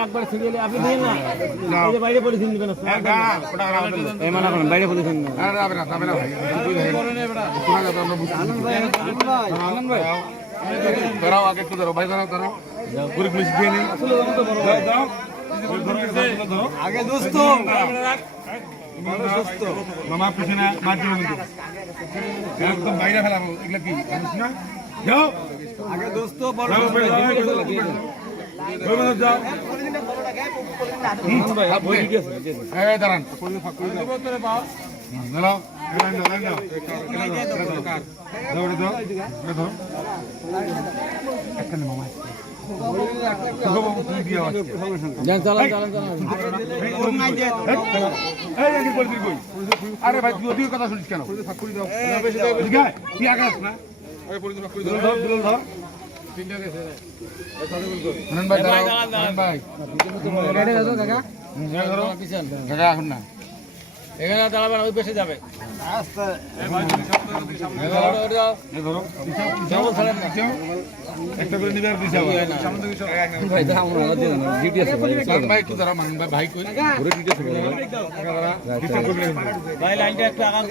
একবার সিরিয়ালে আপনি দিন না বাইরে পলিথিন দিবেন বাইরে পলিথিন ধরাও আগে একটু ধরো ভাই ধরাও ধরাও গরিব মিষ্টি দিয়ে নিন আগে দোস্ত মামা পিছনে মাটি একদম বাইরে ফেলাবো এগুলা কি জানিস না যাও আগে দোস্ত বড় যাও দাঁড়ান আরে ভাই তুই কথা শুনিস কেন তুই আগে আস না এখন না এখানে দাঁড়াবেন ওই পেশে যাবে একটা করে নিবে আর ভাই ভাই লাইনটা একটু আগাম